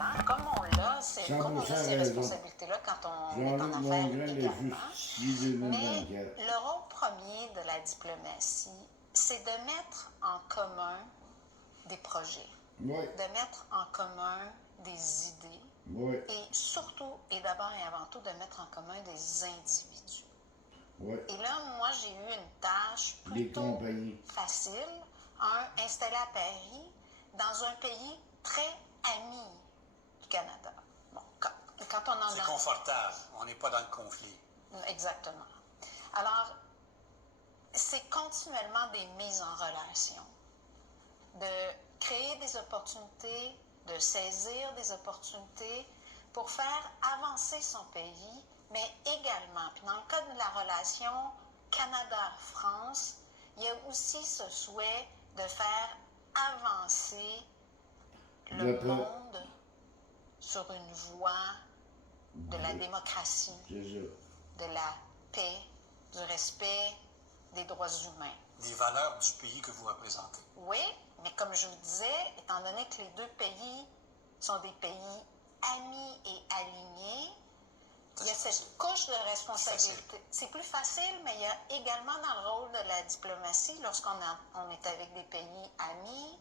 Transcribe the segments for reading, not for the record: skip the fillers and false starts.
Exactement. Comme on a ces responsabilités-là quand on est en affaires également. Mais le rôle premier de la diplomatie, c'est de mettre en commun des projets, de mettre en commun des idées et surtout, et d'abord et avant tout, de mettre en commun des individus. Et là, moi, j'ai eu une tâche plutôt facile, installée à Paris, dans un pays très ami du Canada. Bon, quand on en c'est confortable, on n'est pas dans le conflit. Exactement. Alors, c'est continuellement des mises en relation, de créer des opportunités, de saisir des opportunités pour faire avancer son pays, mais également, puis dans le cas de la relation Canada-France, il y a aussi ce souhait de faire avancer le monde sur une voie de la démocratie, de la paix, du respect des droits humains. Des valeurs du pays que vous représentez. Oui, mais comme je vous disais, étant donné que les deux pays sont des pays amis et alignés, il y a cette couche de responsabilité. C'est plus facile, mais il y a également dans le rôle de la diplomatie, lorsqu'on est avec des pays amis,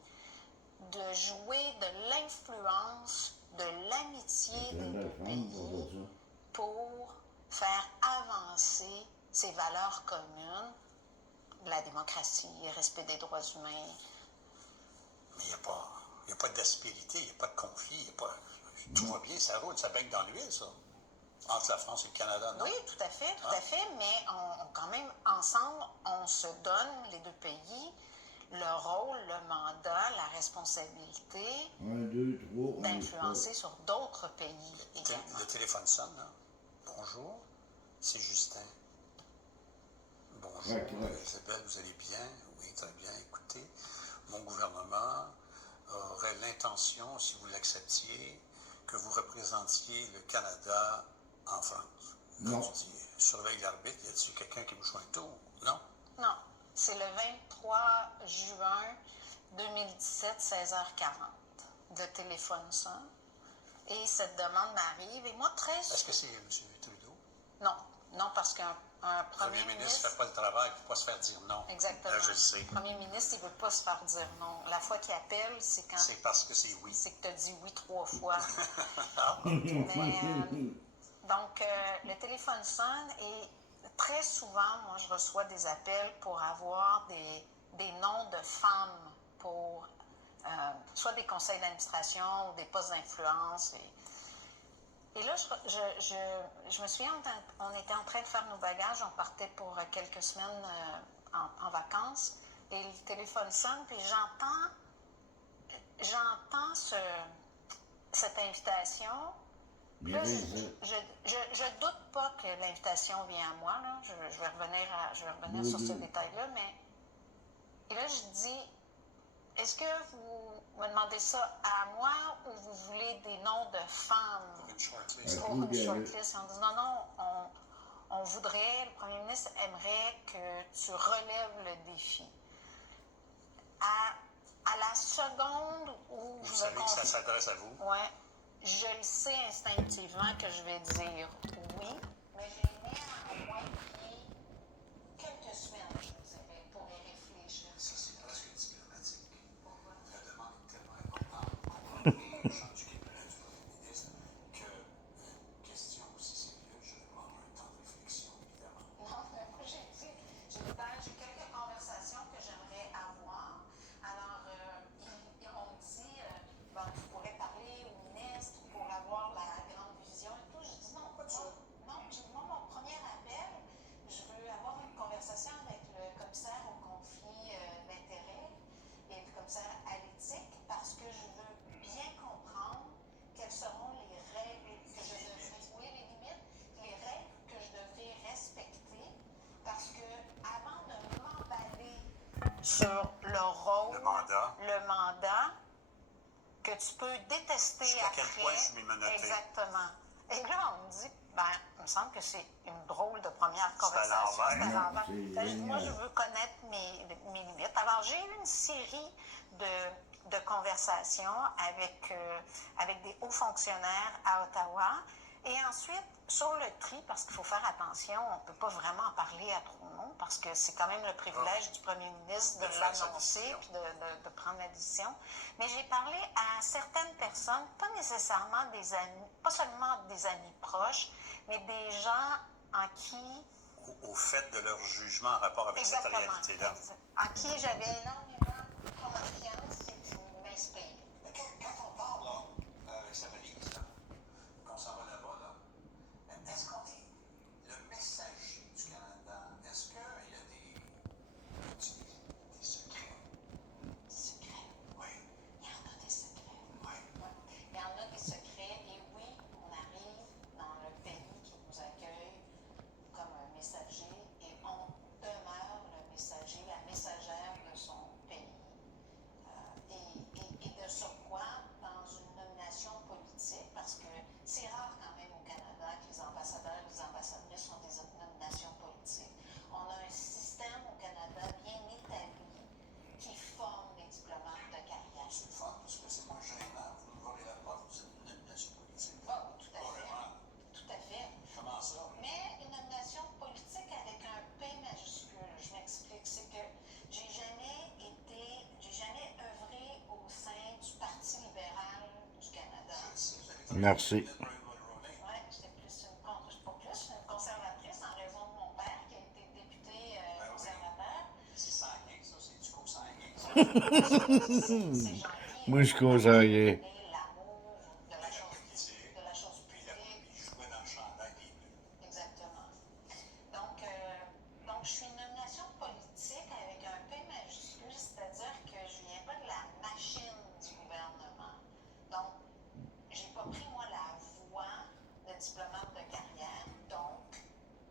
de jouer de l'influence, de l'amitié des deux pays pour faire avancer ces valeurs communes, la démocratie, le respect des droits humains. Mais il n'y a pas d'aspérité, il n'y a pas de conflit, tout va bien, ça roule, ça baigne dans l'huile, ça, entre la France et le Canada, non? Oui, tout à fait, mais quand même, ensemble, on se donne, les deux pays, le rôle, le mandat, la responsabilité d'influencer sur d'autres pays également. Le téléphone sonne, là. Bonjour, c'est Justin. Bonjour, Isabelle, vous allez bien? Oui, très bien. Écoutez, mon gouvernement aurait l'intention, si vous l'acceptiez, que vous représentiez le Canada en France. Non. Tu dis, surveille l'arbitre, y a-t-il quelqu'un qui me joint un tour? Non? Non. C'est le 23 juin 2017, 16h40. Le téléphone sonne et cette demande m'arrive. Et moi, très... Est-ce que c'est M. Trudeau? Non, parce qu'un premier ministre ne fait pas le travail, il ne peut pas se faire dire non. Exactement. Là, je le sais. Le premier ministre, il ne veut pas se faire dire non. La fois qu'il appelle, c'est quand... C'est parce que c'est oui. C'est que tu as dit oui 3 fois. Mais, donc, le téléphone sonne et très souvent, moi, je reçois des appels pour avoir des noms de femmes pour soit des conseils d'administration ou des postes d'influence. Et là, je me souviens, on était en train de faire nos bagages, on partait pour quelques semaines en vacances, et le téléphone sonne, puis j'entends cette invitation. Là, je doute pas que l'invitation vient à moi, là. Je vais revenir sur ce détail-là, mais et là, je dis, est-ce que vous me demandez ça à moi ou vous voulez des noms de femmes? Pour une shortlist. Pour une shortlist. On dit non, on voudrait, le premier ministre aimerait que tu relèves le défi. À la seconde où vous savez que ça s'adresse à vous? Oui, je le sais instinctivement que je vais dire oui, mais j'ai néanmoins pris quelques semaines, je vous dirais, pour y réfléchir. Ça, c'est presque diplomatique. Pourquoi? La demande est tellement importante. Les gens du Québec, du premier ministre, que une question aussi sérieuse, je demande un temps de réflexion, évidemment. Non, mais moi, j'ai quelques conversations que j'aimerais avoir. Alors, on me dit, tu pourrais parler au ministre pour avoir la grande vision et tout. Je dis non, moi, mon premier appel, je veux avoir une conversation avec le commissaire au conflit d'intérêts et le commissaire à l'éthique parce que je veux bien comprendre quelles seront les règles que je devrais, les limites, les règles que je devrais respecter parce que avant de m'emballer sur le rôle, le mandat que tu peux détester jusqu'à quel point je suis menotté. Exactement. Et là, on me dit, il me semble que c'est une drôle de première conversation. C'est à l'envers. Moi, je veux connaître mes limites. Alors, j'ai eu une série de conversation avec des hauts fonctionnaires à Ottawa. Et ensuite, sur le tri, parce qu'il faut faire attention, on ne peut pas vraiment en parler à trop long, parce que c'est quand même le privilège du premier ministre de l'annoncer puis de prendre la décision. Mais j'ai parlé à certaines personnes, pas nécessairement des amis, pas seulement des amis proches, mais des gens en qui... Au fait de leur jugement en rapport avec cette réalité-là. En qui j'avais énormément confiance et qui m'inspirent. Quand on parle, là, avec sa valise, là, qu'on s'en va là-bas, là, est-ce qu'on est le messager du Canada? Est-ce qu'il y a des secrets? Des secrets? Oui. Il y en a des secrets. Oui. Il y en a des secrets et oui, on arrive dans le pays qui nous accueille comme un messager et on demeure le messager, la messagère de son pays. Et de surcroît, dans une nomination politique, parce que c'est rare quand même au Canada que les ambassadeurs et les ambassadrices ont des nominations politiques. On a un système au Canada bien établi qui forme les diplomates de carrière. C'est le fun, parce que c'est moins gênant. Vous nous volez la porte, vous êtes une nomination politique. Oh, tout à fait. Vraiment. Tout à fait. Comment ça? Mais une nomination politique avec un P majuscule, je m'explique, c'est que j'ai jamais œuvré au sein du Parti libéral du Canada. Merci. Oui, j'étais plus une conservatrice en raison de mon père qui a été député conservateur. C'est sanguin, ça, c'est du co-sanguin. C'est gentil. Moi, je conseillerais. L'amour de la chose Puis politique. il jouait dans le chandail des bleus. Exactement. Donc, je suis une nomination politique avec un P majuscule, c'est-à-dire que je ne viens pas de la machine du gouvernement. Donc, je n'ai pas pris, moi, la voie de diplomate de carrière. Donc,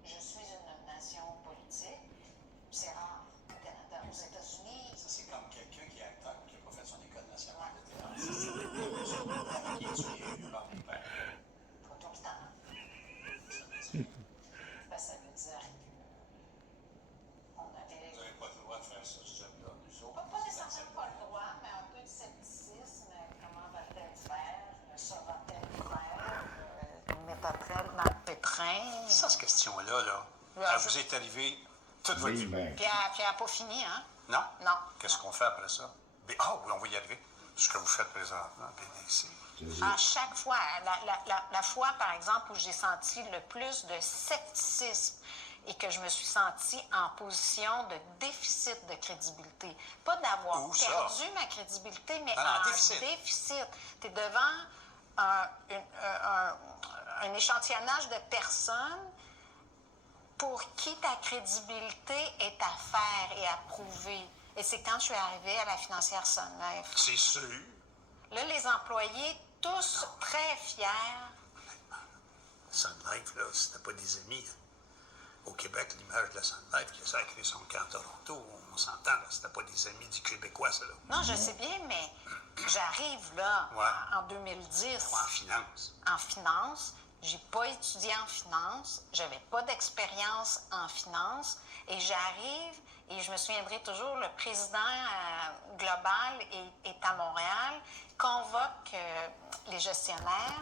je suis une nomination politique. C'est rare au Canada. Aux États-Unis, Ça, c'est comme quelqu'un qui est acteur qui n'a pas fait son école nationale de théâtre. Qui est élu par les pairs. pas tout le temps. Ben, ça veut dire qu'on avait... Vous n'avez pas le droit de faire ça, ce job-là, nous autres. Pas nécessairement pas le droit, mais un peu de scepticisme. Comment va-t-elle faire? Ça va-t-elle faire? Nous mettra-t-elle dans le pétrin? Ça, cette question-là, là, elle vous est arrivée toute votre vie. Ben, Puis elle n'a pas fini, hein? Non? Non. Qu'est-ce qu'on fait après ça? Ah oui, on va y arriver. Ce que vous faites présentement, bien ici. À chaque fois, la fois, par exemple, où j'ai senti le plus de scepticisme et que je me suis sentie en position de déficit de crédibilité. Pas d'avoir Où ça? perdu ma crédibilité, mais Ah, en déficit. Tu es devant un échantillonnage de personnes pour qui ta crédibilité est à faire et à prouver. Et c'est quand je suis arrivée à la financière Sun Life. C'est sûr. Là, les employés, tous très fiers. Sun Life, là, c'était pas des amis. Au Québec, l'image de la Sun Life qui a sacré son camp à Toronto, on s'entend, là, c'était pas des amis du Québécois, ça, là. Non, je sais bien, mais j'arrive là, Ouais. en 2010, Ou en finance. en finance. J'ai pas étudié en finance, j'avais pas d'expérience en finance, et j'arrive, et je me souviendrai toujours, le président global est à Montréal, convoque les gestionnaires.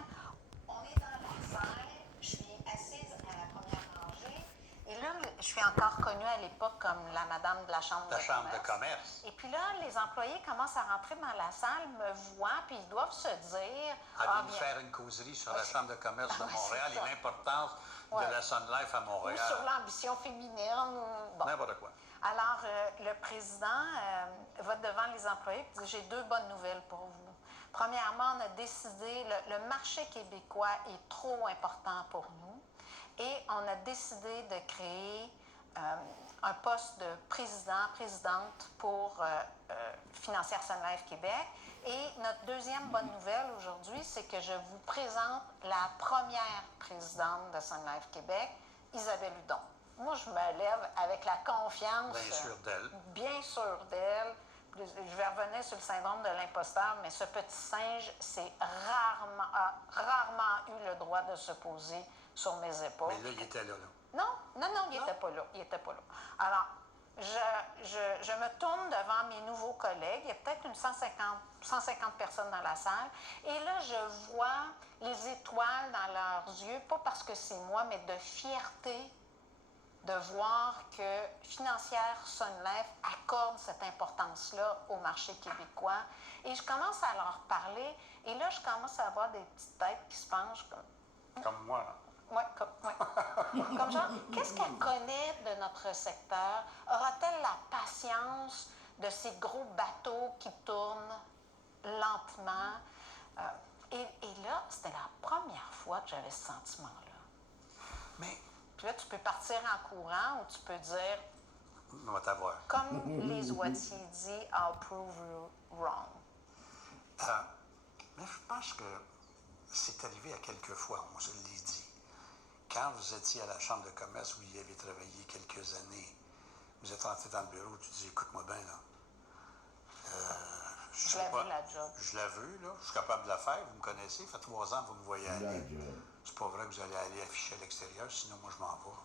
On est dans la salle, je suis assise à la première rangée, et là, je suis encore connue à l'époque comme la madame de la Chambre La de Chambre commerce. de commerce. Et puis là, les employés commencent à rentrer dans la salle, me voient, puis ils doivent se dire... Allez-nous bien, faire une causerie sur la Chambre de commerce de Ouais, Montréal c'est et ça. l'importance Ouais. de la Sun Life à ou Montréal. sur l'ambition féminine. Bon. N'importe quoi. Alors, le président va devant les employés et dit, j'ai deux bonnes nouvelles pour vous. Premièrement, on a décidé, le marché québécois est trop important pour nous et on a décidé de créer un poste de présidente pour Financière Sun Life Québec. Et notre deuxième bonne nouvelle aujourd'hui, c'est que je vous présente la première présidente de Sun Life Québec, Isabelle Hudon. Moi, je me lève avec la confiance. Bien sûr d'elle. Bien sûr d'elle. Je vais revenir sur le syndrome de l'imposteur, mais ce petit singe a rarement eu le droit de se poser sur mes épaules. Mais là, il était là. Non, il n'était pas là. Il était pas là. Alors, je me tourne devant mes nouveaux collègues. Il y a peut-être une 150 personnes dans la salle. Et là, je vois les étoiles dans leurs yeux, pas parce que c'est moi, mais de fierté de voir que Financière Sun Life accorde cette importance-là au marché québécois. Et je commence à leur parler. Et là, je commence à avoir des petites têtes qui se penchent Comme moi, là. Oui, comme genre, qu'est-ce qu'elle connaît de notre secteur? Aura-t-elle la patience de ces gros bateaux qui tournent lentement? Et là, c'était la première fois que j'avais ce sentiment-là. Mais, Puis là, tu peux partir en courant ou tu peux dire, on va t'avoir. comme les Ouatiers dit, I'll prove you wrong. Mais je pense que c'est arrivé à quelques fois, on se l'est dit. Quand vous étiez à la Chambre de commerce où vous y avez travaillé quelques années, vous êtes rentré dans le bureau, tu dis, écoute-moi bien, là. Je la veux, la job. Je la veux, là. Je suis capable de la faire, vous me connaissez. Ça fait 3 ans que vous me voyez aller. C'est pas vrai que vous allez aller afficher à l'extérieur, sinon moi je m'en vais.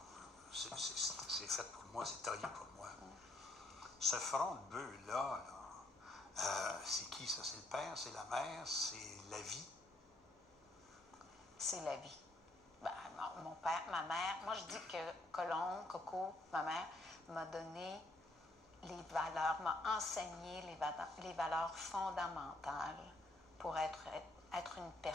C'est fait pour moi, c'est taillé pour moi. Ce front de bœuf-là, c'est qui ça? C'est le père, c'est la mère, c'est la vie? C'est la vie. Ben, mon père, ma mère, moi je dis que Colombe, Coco, ma mère, m'a donné les valeurs, m'a enseigné les valeurs fondamentales pour être une personne.